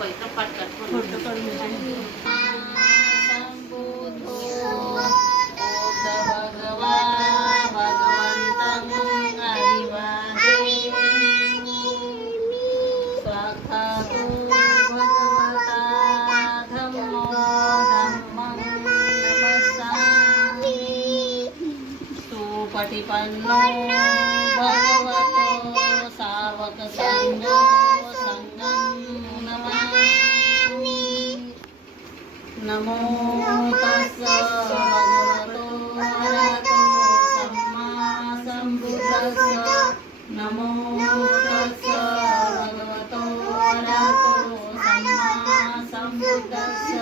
पवित्र पाठ करतो संबुद्धो भगवा भगवन्तं अभिवादयामि स्वाक्षातो भगवता धम्मो धम्मं नमस्सामि सुपटिपन्नो भगवतो सावकसंघो नमो तस्स भगवतो अरहतो सम्मा सम्बुद्धस्स नमो तस्स भगवतो अरहतो सम्मा सम्बुद्धस्स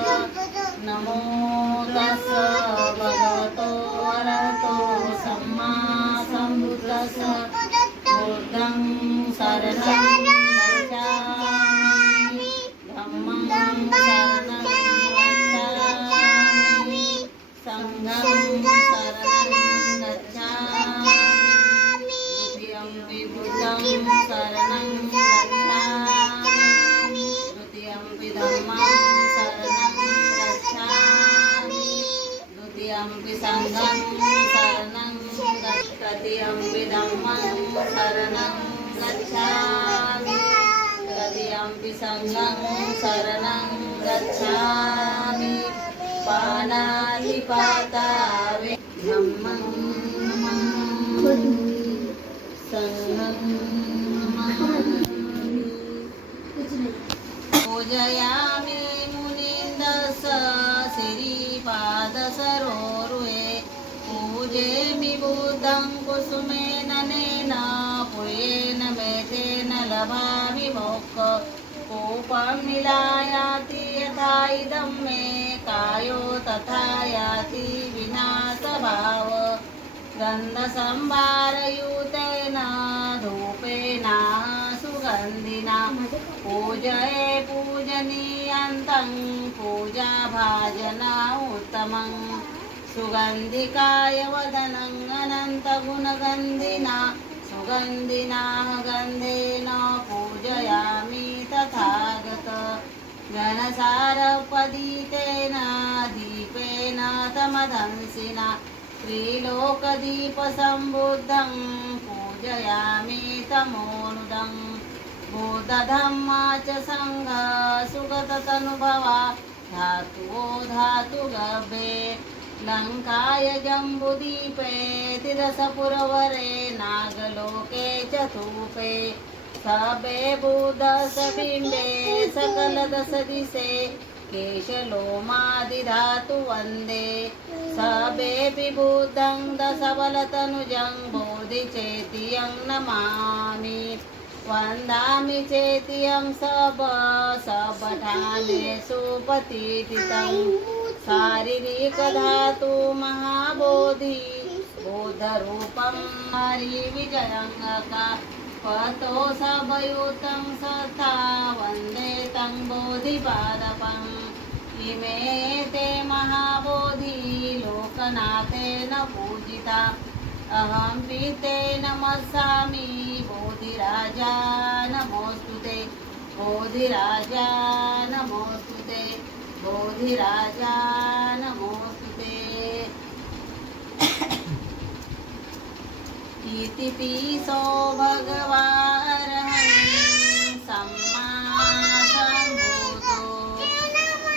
नमो तस्स भगवतो अरहतो सम्मा सम्बुद्धस्स बुद्धं शरणं गच्छामि धम्मं शरणं संघं शरणं गच्छामि द्वितीयं बुद्धं शरणं गच्छामि तृतीयं धम्मं शरणं गच्छामि द्वितीयं संघं शरणं तृतीयं धम्मं शरणं गच्छामि तृतीयं संघं शरणं गच्छामि पाणातिपाता धम्मं संघं पूजयामि मुनीन्द्रस्स श्रीपादसरोरुहे पूजेमि बुद्धं कुसुमेन नेन पुष्पेण मेतेन लभामि मोक्षं कोपं निलायाति यथा इदं मे कायो तथा याति विनाशभाव गन्धसंभारयुतेन धूपेन सुगन्धिना पूजये पूजनीयन्तं पूजाभाजन उत्तमं सुगन्धिकाय वदनं अनन्तगुणगन्धिना सुगन्धिना गन्धेन पूजयामि तथागत घनसारपदितेन दीपेन तमदंसिना त्रिलोकदीपसम्बुद्धं पूजयामि तमोनुदं बुद्धधम्मा च सङ्घ सुगततनुभवा धातुवो धातुगर्भे लङ्काय जम्बुदीपे तिरसपुरवरे नागलोके चतुपे सबे बुधसबिम्बे सकलदशदिशे केशलोमादिधातु वन्दे सबेऽपि बुद्धं दशबलतनुजं बोधिचेतियं नमामि वन्दामि चेतियं सबठाने सुपतिथितं शारीरिकधातु महाबोधि बोधरूपं हरिविजयङ्का पतो सबयुतं सथा वन्दे तं बोधिपादपम् इमे ते महाबोधि लोकनाथेन पूजिता अहं पीते नमस्सामि बोधिराजा नमोस्तुते बोधिराजा नमोस्तुते बोधिराजा नमोस्तुते इति पीसो भगवारहं सम्मा सम्भूतो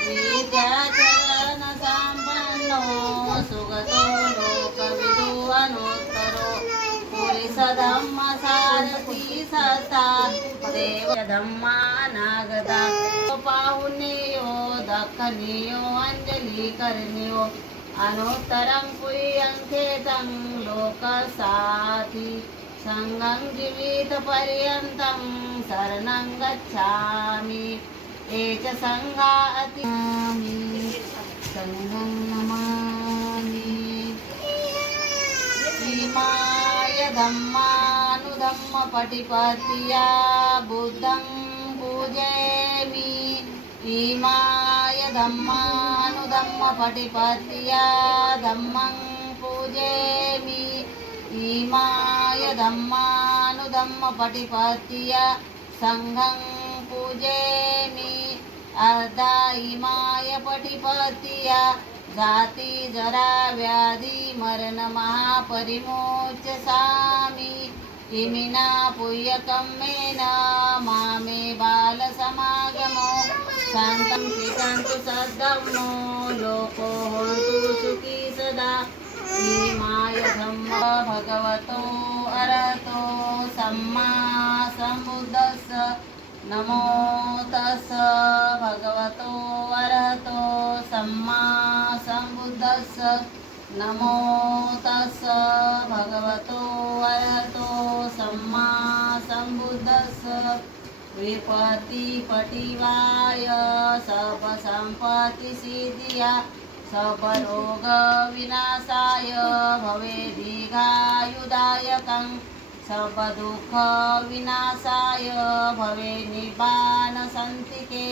विद्याचरण सम्पन्नो सुगतो लोकविदो अनुत्तरो पुरिसधम्मसारथी सता देवधम्मानागता पाहुनेयो दखनीयो अंजलिकरणीयो अनुत्तरं पुय्यन्तेतं लोकसाथी संगं जीवितपर्यन्तं शरणं गच्छामि एच संगा अतिमामि संगं नमामि इमाय धम्मानुधम्मपटिपत्या बुद्धं पूजयामि इमाय धम्मानुधम्मपटिपत्या धम्मं पूजयामि इमाय धम्मानुधम्मपटिपत्या संघं पूजयामि अर्धा इमाय पटिपतिया जाती जरा व्याधी मरण महापरिमोच सामी इमिना पुय्यकम्मेन मामे बालसमागमो शान्तं पितन्तु सद्धम्मो लोको होन्तु सुखी सदा इमाय धम्म भगवतो अरहतो सम्मा सम्बुद्धस्स नमो तस्स भगवतो अरहतो सम्मा सम्बुद्धस्स नमो तस्स भगवतो अरहतो सम्मा सम्बुद्धस्स विपत्ति पटिवाय सब संपत्ति सिद्धिया सब रोग विनाशाय भवे दीर्घायुदायकं सब दुःख विनाशाय भवे निब्बाण सन्तिके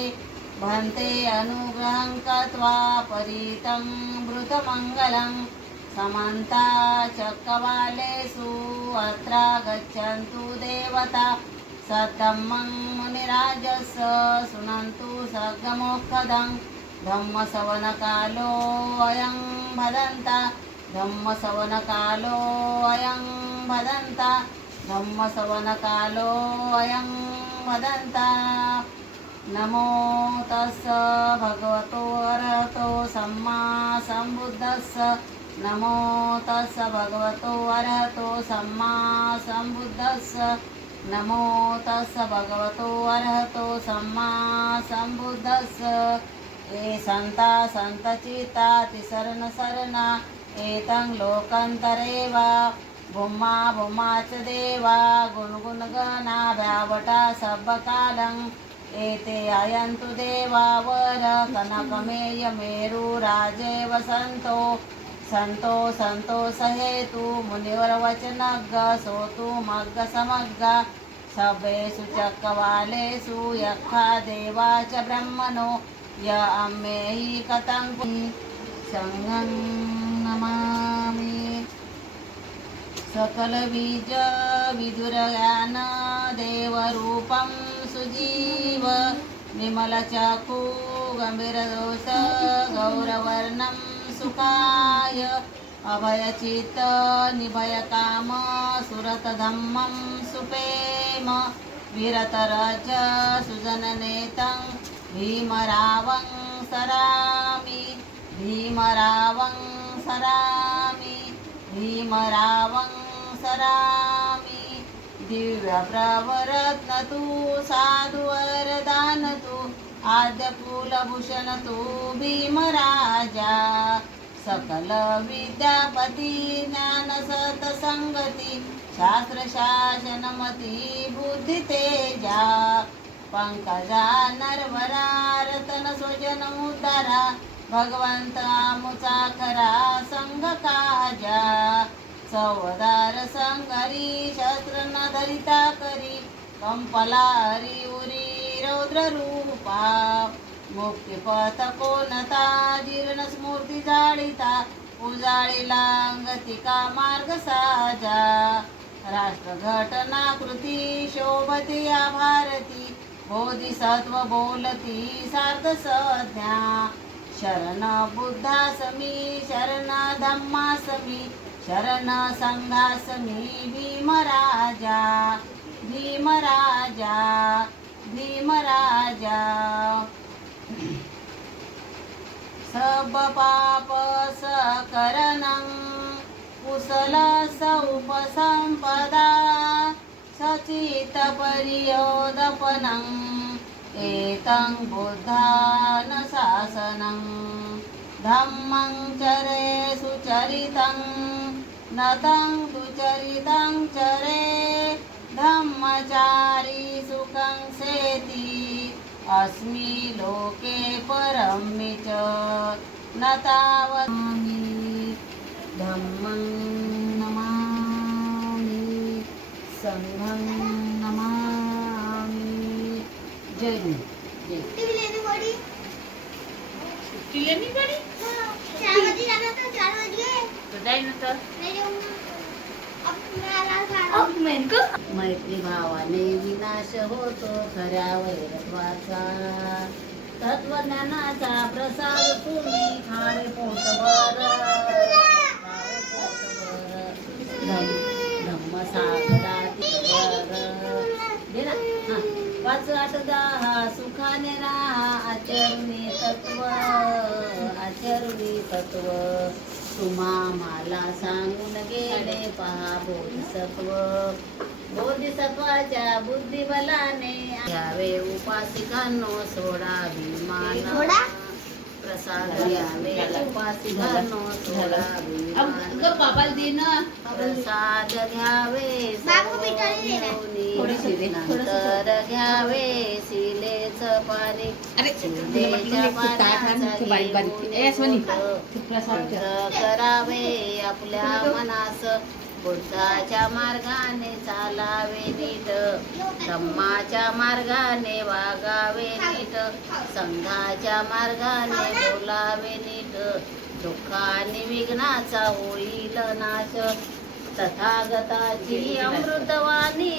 भन्ते अनुग्रहं कृत्वा परितं वृतमङ्गलं समन्ता चक्रवालेषु अत्र गच्छन्तु देवता सद्धम्मं मुनिराजस् शृण्वन्तु सर्गमोक्षदं धम्मसवनकालो अयं भदन्ता धम्मसवनकालो अयं भदन्ता धम्मसवनकालो अयं भदन्ता नमो तस्स भगवतो अरहतो सम्मा सम्बुद्धस्स नमो तस्स भगवतो अरहतो सम्मा सम्बुद्धस्स नमो तस्स भगवतो अरहतो सम्मा सम्बुद्धस्स ए संता संतचिता तिसरण सरना एतं लोकांतरे वा भूमा भूमाच देवा गुणगुण गणा भ्यावटा सबकालं एते आयन्तु देवावर कनकमेय मेरु राजे वसन्तो संतो संतो सहेतु मुनिवर वचनग्ग सोतु मग्ग समग्ग सभेषु चक्रवालेषु यक्षा देवा च ब्रह्मणो य अम्मेहि कथं संघं नमामि सकल बीज विदुरयान देवरूपं सुजीव विमलचाकु गंभीरदोष गौरवर्णं सुखाय अभयचित्त निभयकाम सुरतधम्मं सुपेम वीरतरज सुजननेतं भीमरावं सरामि भीमरावं सरामि भीमरावं सरामि दिव्यप्रवरत्न तु साधुवरदान तु आद्यकुलभूषण तु भीमराजा सकल विद्यापती ज्ञान सतसंगती शास्त्रशासनमती बुद्धि तेजा पंकजा नरवरा रतन स्वजन उद्धारा भगवंता मुचाखरा संग काजा सवदार संगरी शस्त्र न धरिता करी कंपला हरी उरी रौद्र रूपा मुक्तिपथ कोणता जीर्ण स्मूर्ती जाळीता उजाळीला अंगतिका मार्ग साजा राष्ट्रघटनाकृती शोभती या भारती बोधिसत्व बोलती सार्थ संज्ञा शरण बुद्धासमी शरण धम्मासमी शरण संघासमी भीमराजा भीमराजा भीमराजा सब पाप सकरणं कुशल उपसंपदा सचित परियोदपनं एतं बुद्धानुशासनं धम्मं चरे सुचरितं नतं दुचरितं चरे धम्मचारी सुखं सेति अस्मि लोके परमि च न तावन्मि धम्मं नमामि संघं नमामि जय गुरु जय छुट्टी लेनी पड़ी हाँ, 4 बजे जाना था 4 बज गए तो जाई ना तर नहीं जाऊंगा अब मेरा खाना अब मेरे को मैत्री भावाने विनाश होतो खऱ्या वैरत्वाचा तत्वज्ञानाचा प्रसाद तुम्ही खावे पोटभर, खावे पोटभर. धम्मसागरातीवर दे ना. हा. 5, 8, 10 सुखाने राहा आचरणी तत्व, आचरणी तत्व. तुम्हा मला सांगून गेले पहा बोधिसत्व. बोधिसत्वाच्या बुद्धिबलाने घ्यावे उपासिकांनो सोडाभिमान. सोडा. प्रसाद घ्यावे उपासिकांनो सोडाभिमान. प्रसाद घ्यावे बाबू पिठाने दे ना. थोडीशी दे. नंतर घ्यावे शिलेच पाणी. शिलेच्या पाण्याचा घेऊन करावे आपल्या मनास. बुद्धाच्या मार्गाने चालावे नीट, धम्माच्या मार्गाने वागावे नीट, संघाच्या मार्गाने बोलावे नीट. दुःखाने विघ्नाचा होईल नाश, तथागताची अमृतवाणी